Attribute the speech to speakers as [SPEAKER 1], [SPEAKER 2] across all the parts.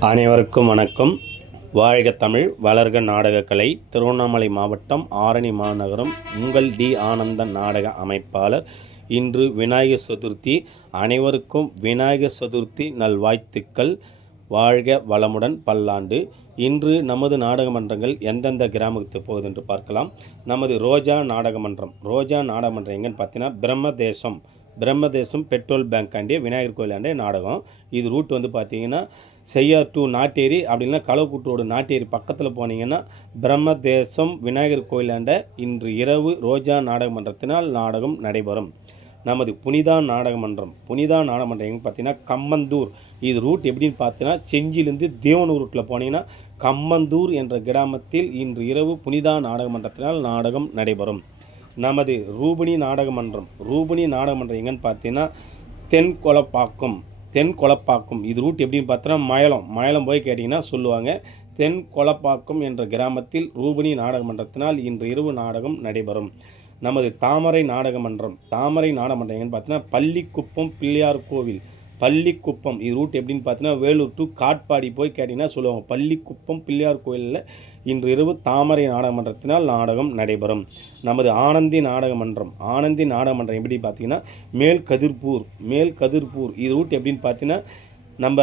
[SPEAKER 1] அனைவருக்கும் வணக்கம். வாழ்க தமிழ் வளர்க நாடகக்கலை திருவண்ணாமலை மாவட்டம் ஆரணி மாநகரம் உங்கள் டி ஆனந்த நாடக அமைப்பாளர் இன்று விநாயகர் சதுர்த்தி. அனைவருக்கும் விநாயகர் சதுர்த்தி நல்வாழ்த்துக்கள். வாழ்க வளமுடன் பல்லாண்டு. இன்று நமது நாடக மன்றங்கள் எந்தெந்த கிராமத்துக்கு போகுது என்று பார்க்கலாம். நமது ரோஜா நாடக மன்றம். ரோஜா நாடக மன்றம் எங்கன்னு பார்த்தீங்கன்னா பிரம்மதேசம். பிரம்மதேசம் பெட்ரோல் பேங்க் ஆண்டே விநாயகர் கோயில் ஆண்டே நாடகம். இது ரூட் வந்து பார்த்திங்கன்னா செய்யார் டு நாட்டேரி அப்படின்னா களவுக்குட்டு நாட்டேரி பக்கத்தில் போனீங்கன்னா பிரம்மதேசம் விநாயகர் கோயிலாண்ட இன்று இரவு ரோஜா நாடக மன்றத்தினால் நாடகம் நடைபெறும். நமது புனிதா நாடக மன்றம் புனிதா நாடக மன்றம் எங்கே பார்த்தீங்கன்னா கம்மந்தூர். இது ரூட் எப்படின்னு பார்த்தீங்கன்னா செஞ்சிலேருந்து தேவனூர் ரூட்டில் போனீங்கன்னா கம்மந்தூர் என்ற கிராமத்தில் இன்று இரவு புனிதா நாடக மன்றத்தினால் நாடகம் நடைபெறும். நமது ரூபிணி நாடக மன்றம் நாடகமன்றம் நாடக மன்றம் எங்கன்னு பார்த்தீங்கன்னா தென்கொலப்பாக்கம். தென் கொலப்பாக்கம் இது ரூட் எப்படின்னு பார்த்தோன்னா மயலம். மயலம் போய் கேட்டிங்கன்னா சொல்லுவாங்க. தென் கொலப்பாக்கம் என்ற கிராமத்தில் ரூபணி நாடக மன்றத்தினால் இன்று இரவு நாடகம் நடைபெறும். நமது தாமரை நாடக மன்றம் தாமரை நாடக மன்றம் எங்கன்னு பார்த்தீங்கன்னா பள்ளிக்குப்பம் பிள்ளையார் கோவில். பள்ளிக்குப்பம். இது ரூட் எப்படின்னு பார்த்தீங்கன்னா வேலூர் டு காட்பாடி போய் கேட்டிங்கன்னா சொல்லுவாங்க. பள்ளிக்குப்பம் பிள்ளையார் கோயிலில் இன்று இரவு தாமரை நாடகமன்றத்தினால் நாடகம் நடைபெறும். நமது ஆனந்தி நாடகமன்றம். ஆனந்தி நாடகமன்றம் எப்படி பார்த்தீங்கன்னா மேல் கதிர்பூர் மேல் கதிர்பூர். இது ரூட் எப்படின்னு பார்த்தீங்கன்னா நம்ம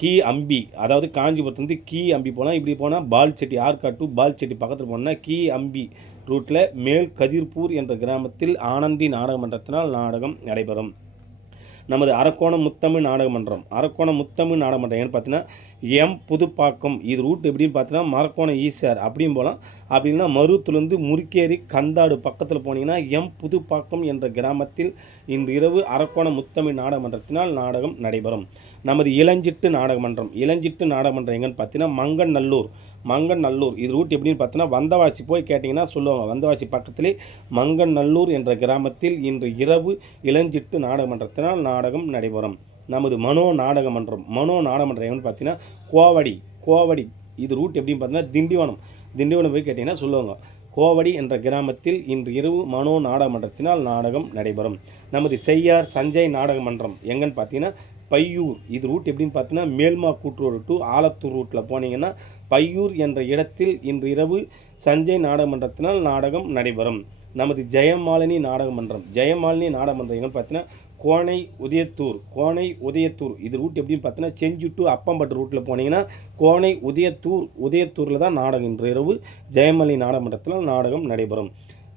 [SPEAKER 1] கீ அம்பி அதாவது காஞ்சிபுரத்துலேருந்து கீ அம்பி போனால் இப்படி போனால் பால்செட்டி ஆற்காட்டு பால்செட்டி டு பக்கத்தில் போனால் கீ அம்பி ரூட்டில் மேல் கதிர்பூர் என்ற கிராமத்தில் ஆனந்தி நாடகமன்றத்தினால் நாடகம் நடைபெறும். நமது அரக்கோணம் முத்தமிழ் நாடகமன்றம். அரக்கோணம் முத்தமிழ் நாடகமன்றம் ஏன்னு பார்த்தீங்கன்னா எம் புதுப்பாக்கம். இது ரூட் எப்படின்னு பார்த்தீங்கன்னா மரக்கோணம் ஈசார் அப்படியும் போகலாம் அப்படின்னா மருத்துலேருந்து முறுக்கேரி கந்தாடு பக்கத்தில் போனீங்கன்னா எம் புதுப்பாக்கம் என்ற கிராமத்தில் இன்று இரவு அரக்கோண முத்தமிழ் நாடகமன்றத்தினால் நாடகம் நடைபெறும். நமது இளஞ்சிட்டு நாடகமன்றம். இளஞ்சிட்டு நாடகமன்றம் எங்கன்னு பார்த்தீங்கன்னா மங்கநல்லூர். மங்கநல்லூர். இது ரூட் எப்படின்னு பார்த்தீங்கன்னா வந்தவாசி போய் கேட்டிங்கன்னா சொல்லுவாங்க. வந்தவாசி பக்கத்திலே மங்கநல்லூர் என்ற கிராமத்தில் இன்று இரவு இளஞ்சிட்டு நாடகமன்றத்தினால் நாடகம் நடைபெறும். நமது மனோ நாடகமன்றம். மனோ நாடகமன்றம் எங்கன்னு பார்த்தீங்கன்னா கோவடி. கோவடி இது ரூட் எப்படின்னு பார்த்தீங்கன்னா திண்டிவனம். திண்டிவனம் போய் கேட்டிங்கன்னா சொல்லுவாங்க கோவடி என்ற கிராமத்தில் இன்று இரவு மனோ நாடகமன்றத்தினால் நாடகம் நடைபெறும். நமது செய்யார் சஞ்சய் நாடக மன்றம் எங்கன்னு பார்த்தீங்கன்னா பையூர். இது ரூட் எப்படின்னு பார்த்தீங்கன்னா மேல்மா கூட்டுரோடு டு ஆலத்தூர் ரூட்டில் போனீங்கன்னா பையூர் என்ற இடத்தில் இன்று இரவு சஞ்சய் நாடகமன்றத்தினால் நாடகம் நடைபெறும். நமது ஜெயமாலினி நாடக மன்றம் ஜெயமாலினி நாடக மன்றம் பார்த்தீங்கன்னா கோணை உதயத்தூர் கோணை உதயத்தூர். இது ரூட் எப்படின்னு பார்த்தீங்கன்னா செஞ்சு டு அப்பம்பட்டு ரூட்டில் போனீங்கன்னா கோணை உதயத்தூர் உதயத்தூரில் தான் நாடகம் இன்று இரவு ஜெயமலி நாடக மன்றத்தில் நாடகம் நடைபெறும்.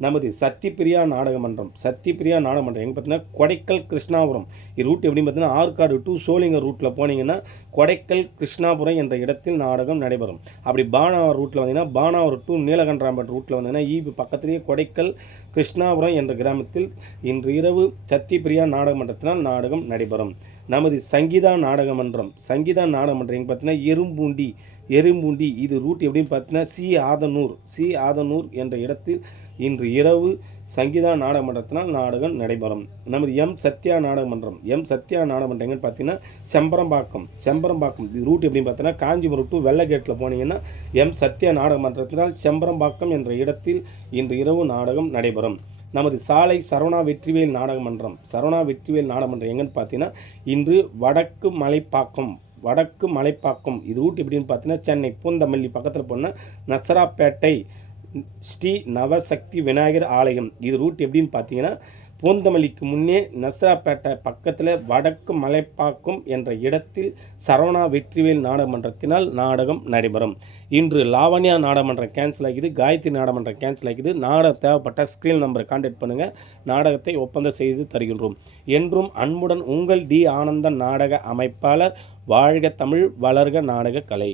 [SPEAKER 1] நமது சத்திப்பிரியா நாடகமன்றம் சத்திப்பிரியா நாடக எங்கே பார்த்தீங்கன்னா கொடைக்கல் கிருஷ்ணாபுரம். இது ரூட் எப்படின்னு பார்த்தீங்கன்னா ஆற்காடு டு சோளிங்கர் ரூட்டில் போனீங்கன்னா கொடைக்கல் கிருஷ்ணாபுரம் என்ற இடத்தில் நாடகம் நடைபெறும். அப்படி பானாவர் ரூட்டில் வந்தீங்கன்னா பானாவர் டு நீலகண்டராம்பட் ரூட்டில் வந்தீங்கன்னா ஈபி பக்கத்திலேயே கொடைக்கல் கிருஷ்ணாபுரம் என்ற கிராமத்தில் இன்று இரவு சத்திப்பிரியா நாடகமன்றத்தினால் நாடகம் நடைபெறும். நமது சங்கீதா நாடகமன்றம் சங்கீதா நாடகமன்றம் எங்கே பார்த்தீங்கன்னா எறும்பூண்டி எறும்பூண்டி இது ரூட் எப்படின்னு பார்த்தீங்கன்னா சி ஆதனூர் சி ஆதனூர் என்ற இடத்தில் இன்று இரவு சங்கீதா நாடகமன்றத்தினால் நாடகம் நடைபெறும். நமது எம் சத்யா நாடகமன்றம் எம் சத்யா நாடகமன்றங்கன்னு பார்த்தீங்கன்னா செம்பரம்பாக்கம் செம்பரம்பாக்கம். இது ரூட் எப்படின்னு பார்த்தீங்கன்னா காஞ்சிபுரம் டு வெள்ளகேட்டில் போனீங்கன்னா எம் சத்யா நாடகமன்றத்தினால் செம்பரம்பாக்கம் என்ற இடத்தில் இன்று இரவு நாடகம் நடைபெறும். நமது சாலை சரவணா வெற்றிவேல் நாடகமன்றம் சரவணா வெற்றிவேல் நாடகமன்றம் எங்கன்னு பார்த்தீங்கன்னா இன்று வடக்கு மலைப்பாக்கம் வடக்கு மலைப்பாக்கம். இது ரூட் எப்படின்னு பார்த்தீங்கன்னா சென்னை பூந்தமல்லி பக்கத்தில் போனால் நசராப்பேட்டை ஸ்ரீ நவசக்தி விநாயகர் ஆலயம். இது ரூட் எப்படின்னு பார்த்தீங்கன்னா பூந்தமல்லிக்கு முன்னே நஸ்ராப்பேட்டை பக்கத்தில் வடக்கு மலைப்பாக்கம் என்ற இடத்தில் சரவணா வெற்றிவேல் நாடகமன்றத்தினால் நாடகம் நடைபெறும். இன்று லாவண்யா நாடகமன்றம் கேன்சல் ஆகிது காயத்ரி நாடகமன்றம் கேன்சல் ஆகிது. நாடகம் தேவைப்பட்ட ஸ்க்ரீன் நம்பரை கான்டாக்ட் பண்ணுங்கள் நாடகத்தை ஒப்பந்தம் செய்து தருகின்றோம். என்றும் அன்புடன் உங்கள் டி ஆனந்த நாடக அமைப்பாளர் வாழ்க தமிழ் வளர்க நாடக கலை.